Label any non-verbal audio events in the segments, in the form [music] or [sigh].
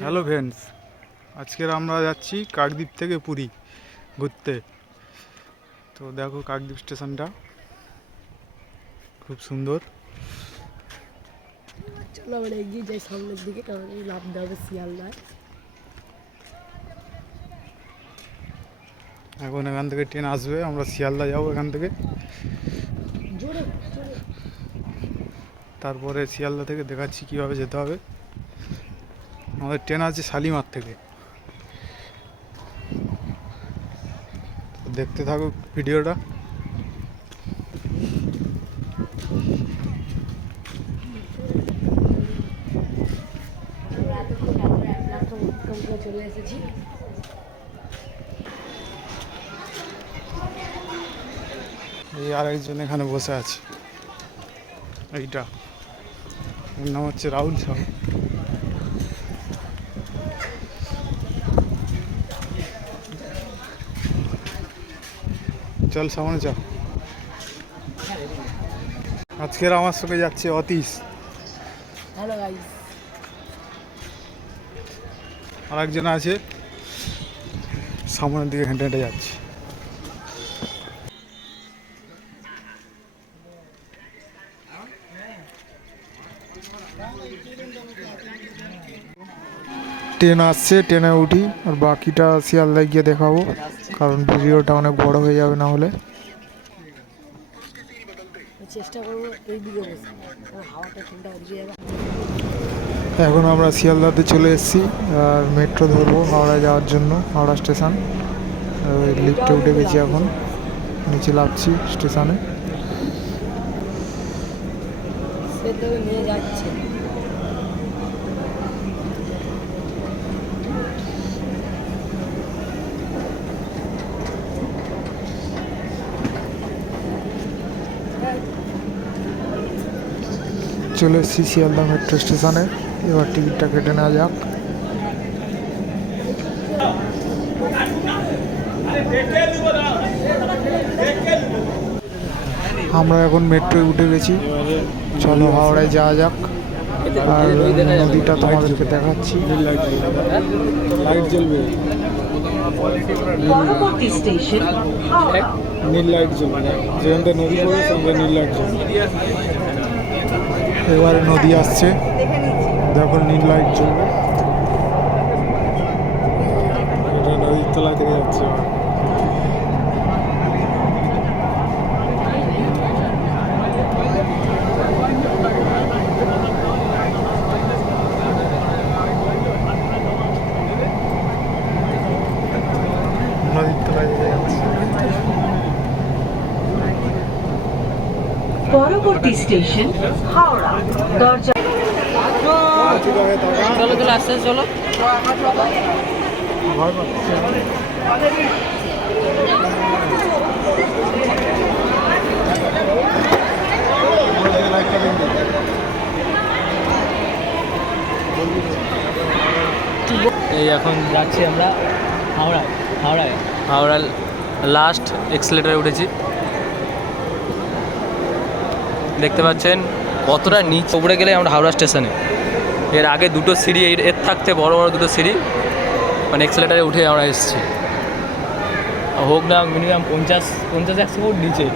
Hello veins আজকের আমরা যাচ্ছি কাকদ্বীপ থেকে পুরী ঘুরতে। তো দেখো কাকদ্বীপ স্টেশনটা। খুব সুন্দর। চলো আমরা এগিয়ে যাই সামনের দিকে কারণ এই লাভ দেওয়া শিয়ালদায়। এখন এখান থেকে ট্রেন আসবে আমরা শিয়ালদা যাব এখান থেকে। তারপরে শিয়ালদা থেকে দেখাচ্ছি কীভাবে যেতে হবে। আমাদের ট্রেন আছে শালিমার থেকে। দেখতে থাকুক ভিডিওটা। এই আরেকজন এখানে বসে আছে। এইটা। এর নাম হচ্ছে রাহুল সাহু চল সামনে চল। আজকের আমার সঙ্গে যাচ্ছে অতীশ। আর একজন আছে। সামনের দিকে হেঁটে হেঁটে যাচ্ছে। ট্রেন আসছে ট্রেনে উঠি আর বাকিটা শিয়ালদায় গিয়ে দেখাবো। কারণ ভিডিওটা অনেক বড় হয়ে যাবে না হলে। এখন আমরা শিয়ালদাতে চলে এসেছি আর মেট্রো ধরবো হাওড়া যাওয়ার জন্য হাওড়া স্টেশন। লিফটে উঠে গেছি এখন নিচে লাভছি স্টেশনে। নিয়ে যাচ্ছে। চলে এসেছি শিয়ালদা মেট্রো স্টেশনে এবার টিকিটটা কেটে নেওয়া যাক। আমরা এখন মেট্রোয় উঠে গেছি। চলো হাওড়ায় যাওয়া যাক। আর নদীটা তোমাদেরকে দেখাচ্ছি। লাইট জ্বলবে। পরবর্তী স্টেশন হাওড়া নীল লাইট জোন যেখান থেকে নদী পড়বে সেখানে নীল লাইট জোন এবারে নদী আসছে। দেখো নীল লাইট জ্বলবে এটা নদীর তলা থেকে যাচ্ছে। পরবর্তী স্টেশন হাওড়া। দরজা চলো চলো আস্তে আস্তে চলো। এই এখন যাচ্ছি আমরা হাওড়ায়। হাওড়ায়। হাওড়া লাস্ট এক্সেলেটারে উঠেছি। দেখতে পাচ্ছেন কতটা নিচ। উপরে গেলে আমরা হাওড়া স্টেশনে। এর আগে দুটো সিঁড়ি এর থাকতে বড় বড় দুটো সিঁড়ি। মানে এক্সেলেটারে উঠে আমরা এসেছি। হোক না মিনিমাম পঞ্চাশ পঞ্চাশ একশো ফুট নিচে।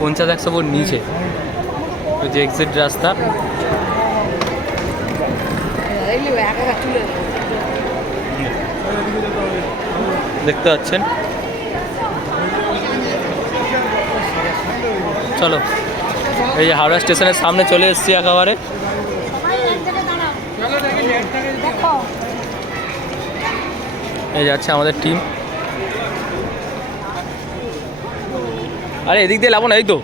পঞ্চাশ একশো ফুট নিচে। যে এক্সিট রাস্তা। দেখতে পাচ্ছেন? চলো। এই যে হাওড়া স্টেশনের সামনে চলে এসেছি একেবারে। এই যাচ্ছে আমাদের টিম আরে, এদিক দিয়ে লাভ না, এই তো।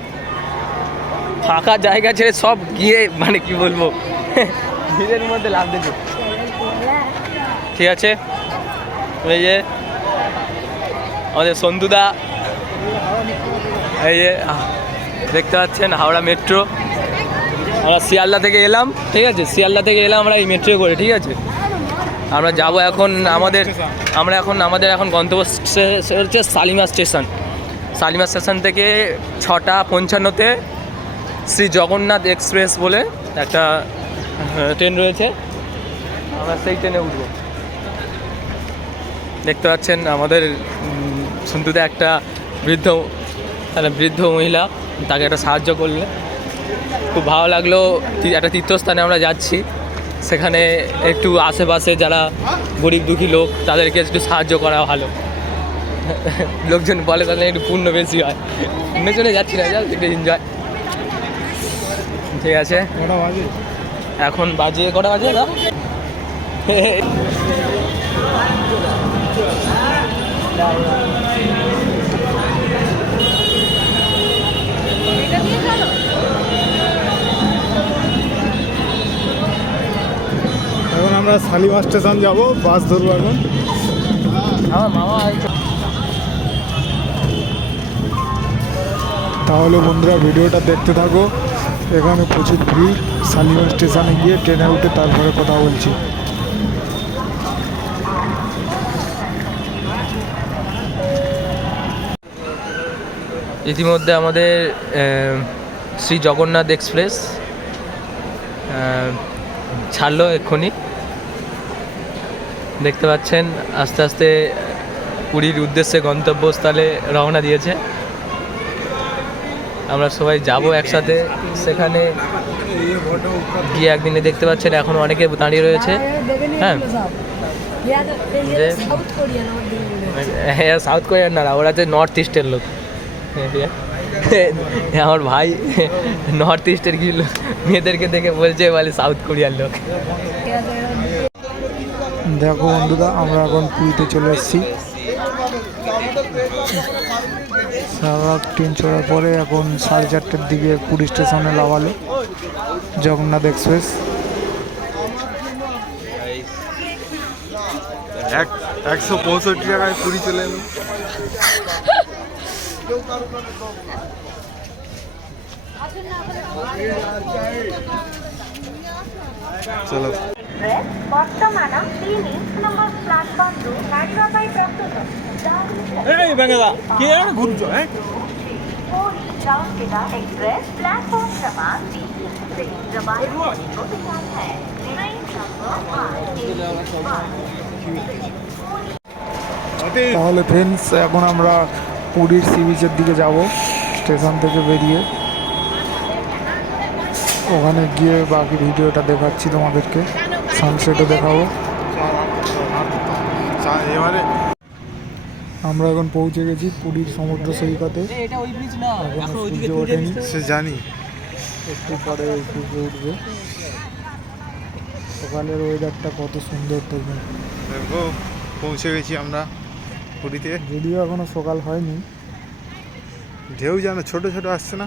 ফাঁকা জায়গা ছেড়ে সব গিয়ে মানে কি বলব, ভিড়ের মধ্যে লাভ দিতে। ঠিক আছে? এই যে, আমাদের সন্তুদা এই যে দেখতে পাচ্ছেন হাওড়া মেট্রো। আমরা শিয়ালদা থেকে এলাম, ঠিক আছে? শিয়ালদা থেকে এলাম, আমরা এই মেট্রো করে, ঠিক আছে? আমরা যাব এখন আমাদের, আমরা এখন, আমাদের এখন গন্তব্য হচ্ছে শালিমা স্টেশন। শালিমা স্টেশন থেকে ছটা পঞ্চান্নতে শ্রী জগন্নাথ এক্সপ্রেস বলে একটা ট্রেন রয়েছে। আমরা সেই ট্রেনে উঠবো। দেখতে পাচ্ছেন আমাদের সন্তুতে একটা বৃদ্ধ একটা বৃদ্ধ মহিলা। তাকে একটা সাহায্য করলে। খুব ভালো লাগল একটা তীর্থস্থানে আমরা যাচ্ছি। সেখানে একটু আশেপাশে যারা গরিব দুঃখী লোক তাদেরকে একটু সাহায্য করা ভালো। লোকজন বলে তাহলে একটু পুণ্য বেশি হয়। পুণ্য চলে যাচ্ছি না যা একটু এনজয় ঠিক আছে। এখন বাজে কটা বাজে না এখন [laughs] শালিমার স্টেশন যাব, বাস ধরবো এখন। তাহলে বন্ধুরা ভিডিওটা দেখতে থাকো। এখানে প্রচুর ভিড়। শালিমার স্টেশনে গিয়ে ট্রেনে উঠে তারপরে কথা বলছি। ইতিমধ্যে আমাদের শ্রী জগন্নাথ এক্সপ্রেস ছাড়লো এক্ষুনি। দেখতে পাচ্ছেন, আস্তে আস্তে পুরীর উদ্দেশ্যে গন্তব্যস্থলে রওনা দিয়েছে। আমরা সবাই যাব একসাথে। সেখানে গিয়ে একদিনে দেখতে পাচ্ছেন, এখন অনেকে দাঁড়িয়ে রয়েছে। হ্যাঁ। যে- সাউথ কোরিয়ান হ্যাঁ সাউথ কোরিয়ার না ওরা হচ্ছে নর্থ ইস্টের লোক। আমার ভাই নর্থ ইস্টের কি মেয়েদেরকে দেখে বলছে বলে সাউথ কোরিয়ার লোক। দেখো বন্ধুরা আমরা এখন পুরীতে চলে এসেছি। সারা ট্রেন চড়ার পরে এখন সাড়ে চারটের দিকে পুরী স্টেশনে লাগালো জগন্নাথ এক্সপ্রেস। এক একশো পঁয়ষট্টি টাকায় পুরী চলে এলো। চলো। ବର୍ତ୍ତମାନ ତିନି ନମ୍ବର ପ୍ଲାଟଫର୍ମରୁ କାଢ଼ିବା ପାଇଁ ପ୍ରସ୍ତୁତ ପୁରୀ ରାଉରକେଲା ଏକ୍ସପ୍ରେସ ପ୍ଲାଟଫର୍ମ क्रमांक तीन से रवाना होने को तैयार है ट्रेन नंबर आठ एक पाँच তাহলে ফ্রেন্ডস এখন আমরা পুরীর সি বিচের দিকে যাব স্টেশন থেকে বেরিয়ে ওখানে গিয়ে বাকি ভিডিওটা দেখাচ্ছি তোমাদেরকে সানসেটও দেখাবো। এবারে আমরা এখন পৌঁছে গেছি পুরীর সমুদ্র সৈকতে। এখনও সূর্য ওঠেনি। সে জানি একটু পরে সূর্য উঠবে। সকালের ওয়েদারটা কত সুন্দর দেখবেন দেখো পৌঁছে গেছি আমরা পুরীতে। যদিও এখনও সকাল হয়নি। ঢেউ যেন ছোট ছোট আসছে না।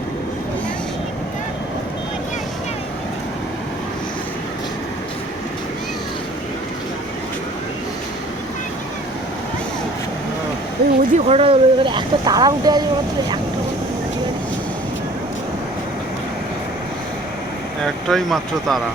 হেভি ঘটনা হলো এখানে একটা তারা উঠে আছে মাত্র একটা একটাই মাত্র তারা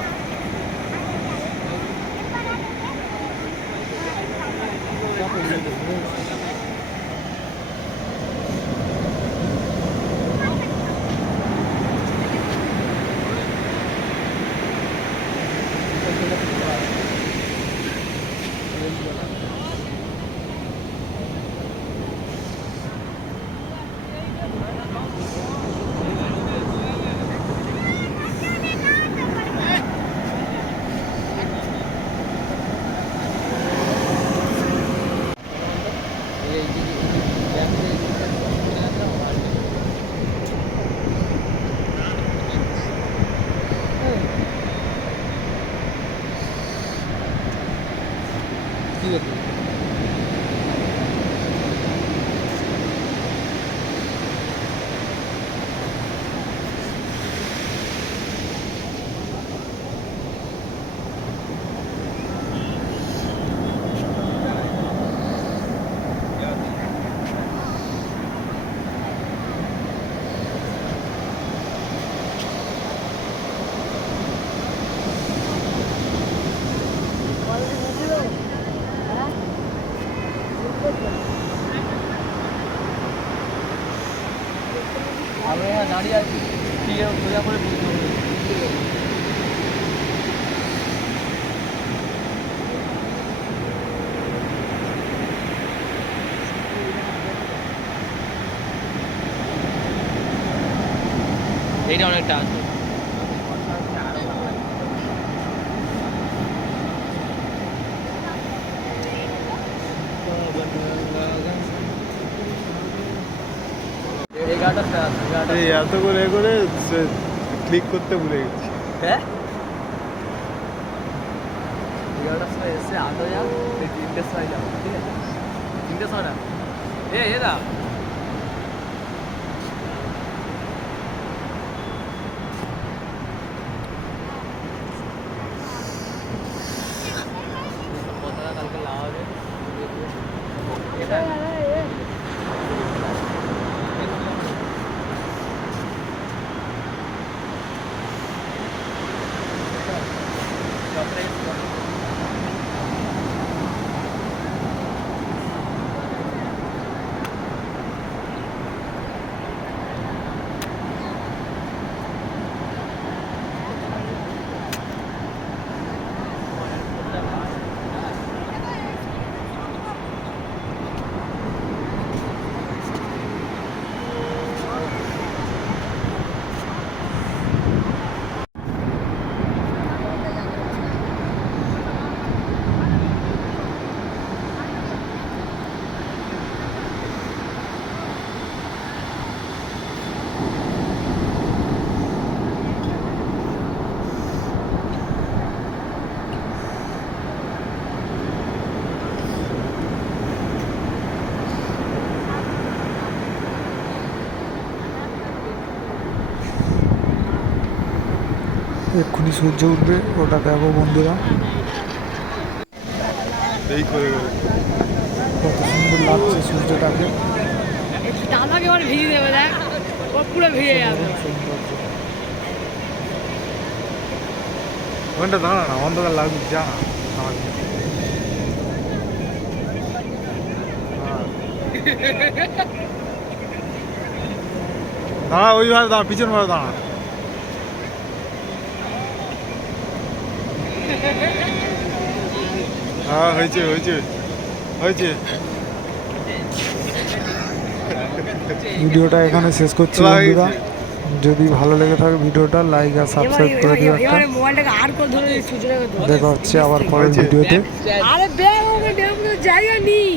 এখানে দাঁড়িয়ে আছি। করে বুঝতে হবে এইটা অনেকটা আছে। এই এত করে করে ক্লিক করতে ভুলে গেছি। হ্যাঁ? এগারোটার সময় এসে আটো যাও তিনটের সময় যাব ঠিক আছে? তিনটের সময় না এ এরা কথাটা কালকে লাগাবে এটা এক্ষুনি সূর্য উঠবে ওটা দেখো বন্ধুরা। এই করে করে। কত সুন্দর লাগছে সূর্যটাকে। দাদাকে এবার ভিজে দেবে দেখ। পুরো ভিজে যাবে। ওখানটা দাঁড়া না অন্ধকার লাগবে যা আমার হ্যাঁ। দাঁড়া ওইভাবে দাঁড়া পিছন ভাবে দাঁড়া। হ্যাঁ হয়েছে হয়েছে হয়েছে। ভিডিওটা এখানে শেষ করছি বন্ধুরা। যদি ভালো লেগে থাকে ভিডিওটা লাইক আর সাবস্ক্রাইব করে দিও একটা। দেখা হচ্ছে আবার পরের। ভিডিওতে। আরে বের হবে জায়গা নেই।